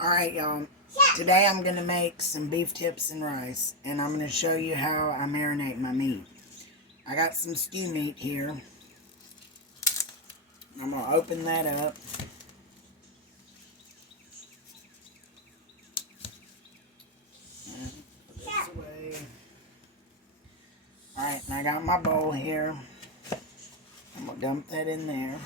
Alright, y'all. Today I'm going to make some beef tips and rice. And I'm going to show you how I marinate my meat. I got some stew meat here. I'm going to open that up. Put this away. Alright, and I got my bowl here. I'm going to dump that in there.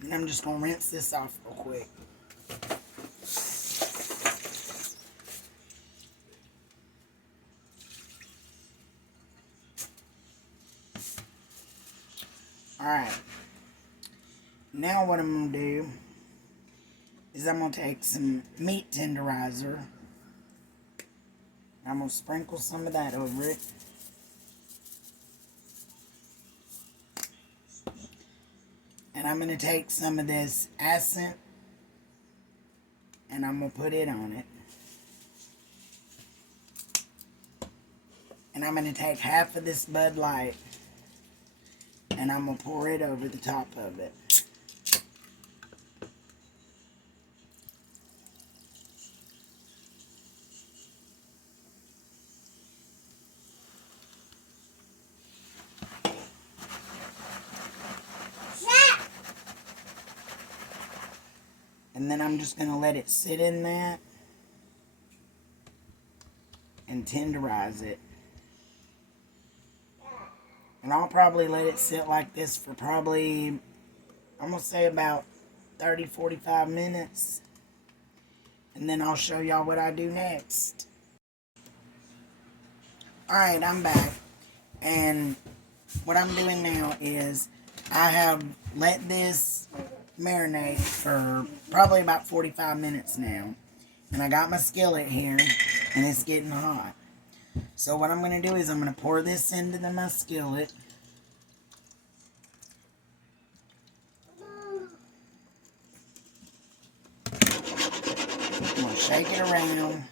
And I'm just going to rinse this off real quick. Alright. Now what I'm going to do is I'm going to take some meat tenderizer. I'm going to sprinkle some of that over it. And I'm going to take some of this Ascent and I'm going to put it on it. And I'm going to take half of this Bud Light and I'm going to pour it over the top of it. And then I'm just going to let it sit in that and tenderize it. And I'll probably let it sit like this for probably, I'm going to say about 30-45 minutes. And then I'll show y'all what I do next. Alright, I'm back. And what I'm doing now is I have let this marinate for probably about 45 minutes now. And I got my skillet here and it's getting hot. So what I'm going to do is I'm going to pour this into my skillet. I'm going to shake it around.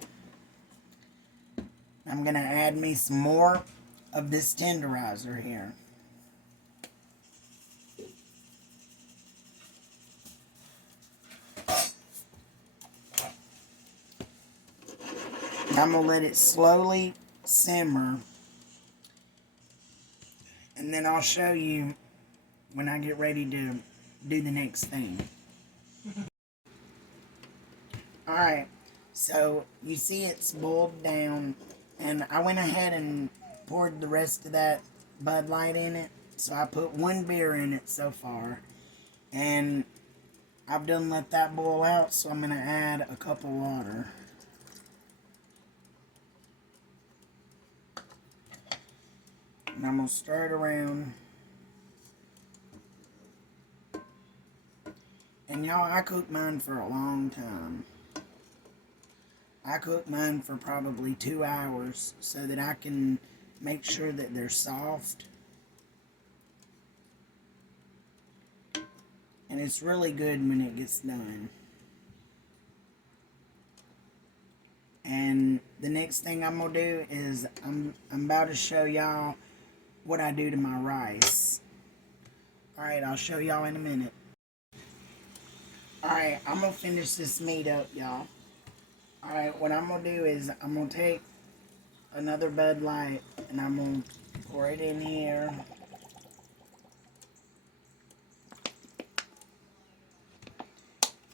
I'm going to add me some more of this tenderizer here. I'm going to let it slowly simmer. And then I'll show you when I get ready to do the next thing. Alright, so you see it's boiled down. And I went ahead and poured the rest of that Bud Light in it. So I put one beer in it so far. And I've done let that boil out, so I'm going to add a cup of water. And I'm going to stir it around. And y'all, I cooked mine for a long time. I cooked mine for probably 2 hours so that I can make sure that they're soft. And it's really good when it gets done. And the next thing I'm going to do is I'm about to show y'all what I do to my rice. Alright, I'll show y'all in a minute. Alright, I'm going to finish this meat up, y'all. Alright, what I'm going to do is I'm going to take another Bud Light and I'm going to pour it in here.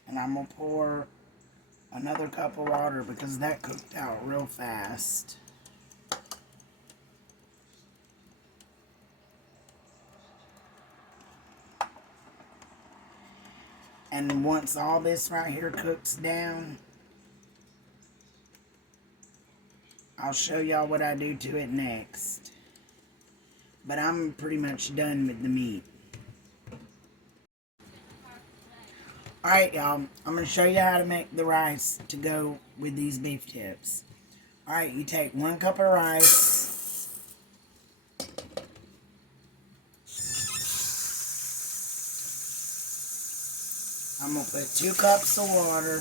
And I'm going to pour another cup of water because that cooked out real fast. And once all this right here cooks down, I'll show y'all what I do to it next. But I'm pretty much done with the meat. Alright, y'all. I'm going to show you how to make the rice to go with these beef tips. Alright, you take 1 cup of rice. I'm going to put 2 cups of water.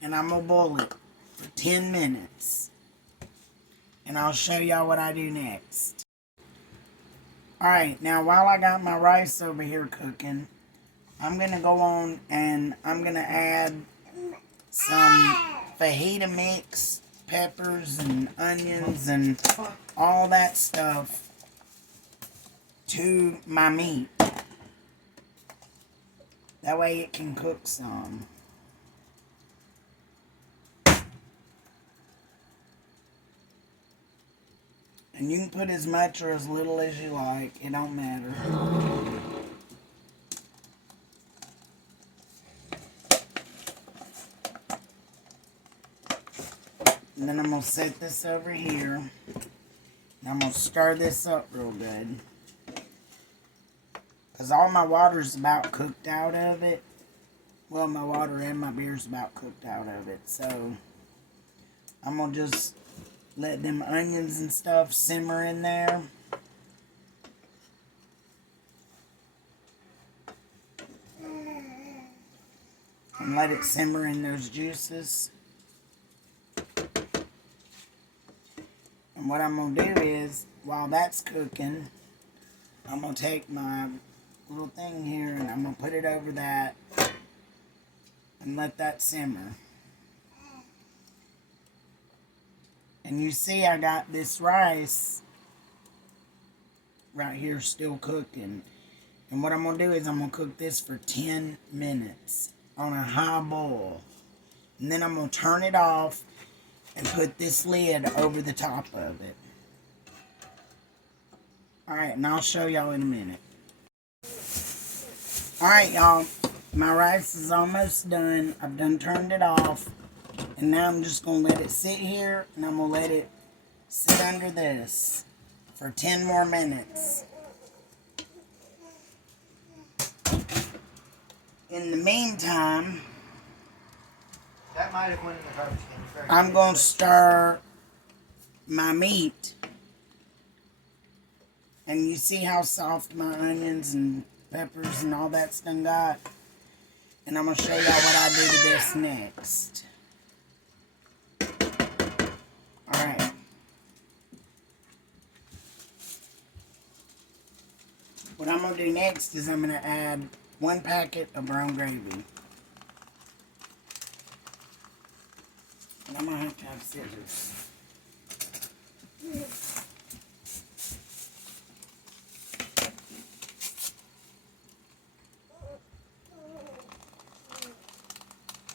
And I'm going to boil it for 10 minutes. and I'll show y'all what I do next. Alright, now while I got my rice over here cooking, I'm going to go on and I'm going to add some fajita mix, peppers and onions and all that stuff to my meat. That way it can cook some. And you can put as much or as little as you like. It don't matter. And then I'm going to set this over here. And I'm going to stir this up real good. Because all my water's about cooked out of it. Well, my water and my beer's about cooked out of it. So, I'm going to just let them onions and stuff simmer in there. And let it simmer in those juices. And what I'm going to do is, while that's cooking, I'm going to take my little thing here and I'm going to put it over that and let that simmer. And you see I got this rice right here still cooking. And what I'm going to do is I'm going to cook this for 10 minutes on a high boil. And then I'm going to turn it off and put this lid over the top of it. Alright, and I'll show y'all in a minute. Alright, y'all. My rice is almost done. I've done turned it off. And now I'm just going to let it sit here. And I'm going to let it sit under this for 10 more minutes. In the meantime, that might have went in the garbage can. I'm going to stir my meat. And you see how soft my onions and peppers and all that's done got? And I'm going to show y'all what I do to this next. Alright. What I'm going to do next is I'm going to add 1 packet of brown gravy. And I'm going to have scissors.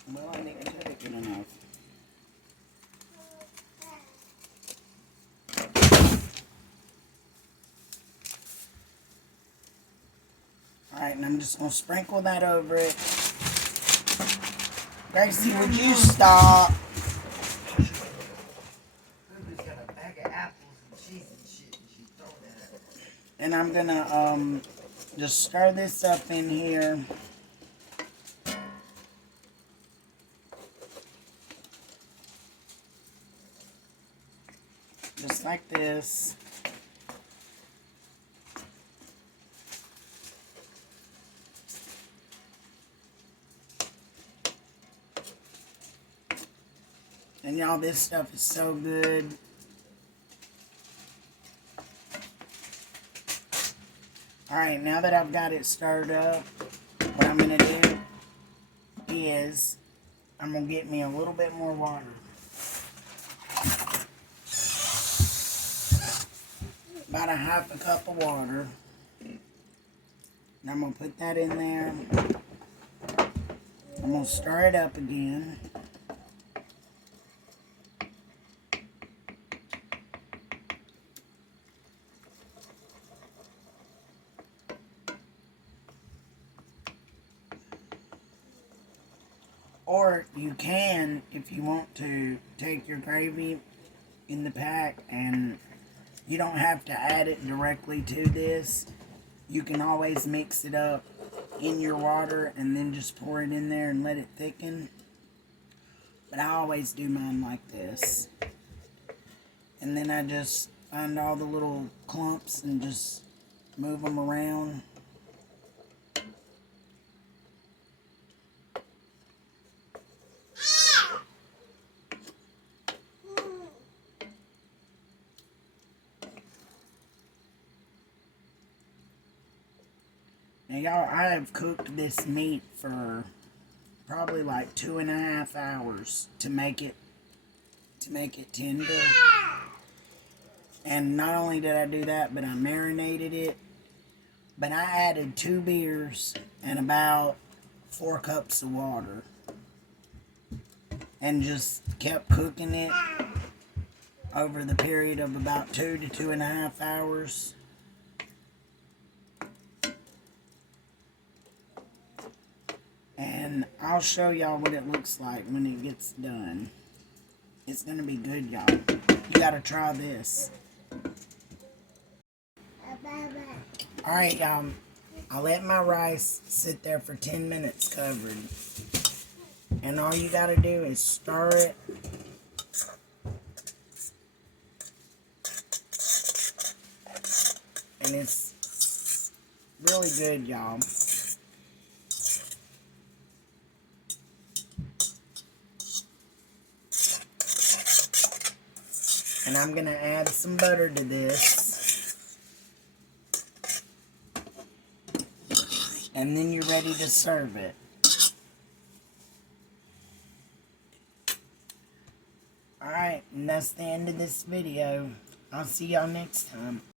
Well, I didn't cut it good enough. Alright, and I'm just going to sprinkle that over it. Gracie, would you stop? And I'm going to just stir this up in here. Just like this. And y'all, this stuff is so good. Alright, now that I've got it stirred up, what I'm going to do is I'm going to get me a little bit more water. About a half a cup of water. And I'm going to put that in there. I'm going to stir it up again. Or you can, if you want to, take your gravy in the pack and you don't have to add it directly to this. You can always mix it up in your water and then just pour it in there and let it thicken. But I always do mine like this. And then I just find all the little clumps and just move them around. Now, y'all, I have cooked this meat for probably like 2.5 hours to make it tender. And not only did I do that, but I marinated it. But I added 2 beers and about 4 cups of water. And just kept cooking it over the period of about 2 to 2.5 hours. And I'll show y'all what it looks like when it gets done. It's gonna be good, y'all. You gotta try this. Alright, y'all. I let my rice sit there for 10 minutes covered. And all you gotta do is stir it. And it's really good, y'all. And I'm gonna add some butter to this. And then you're ready to serve it. Alright, and that's the end of this video. I'll see y'all next time.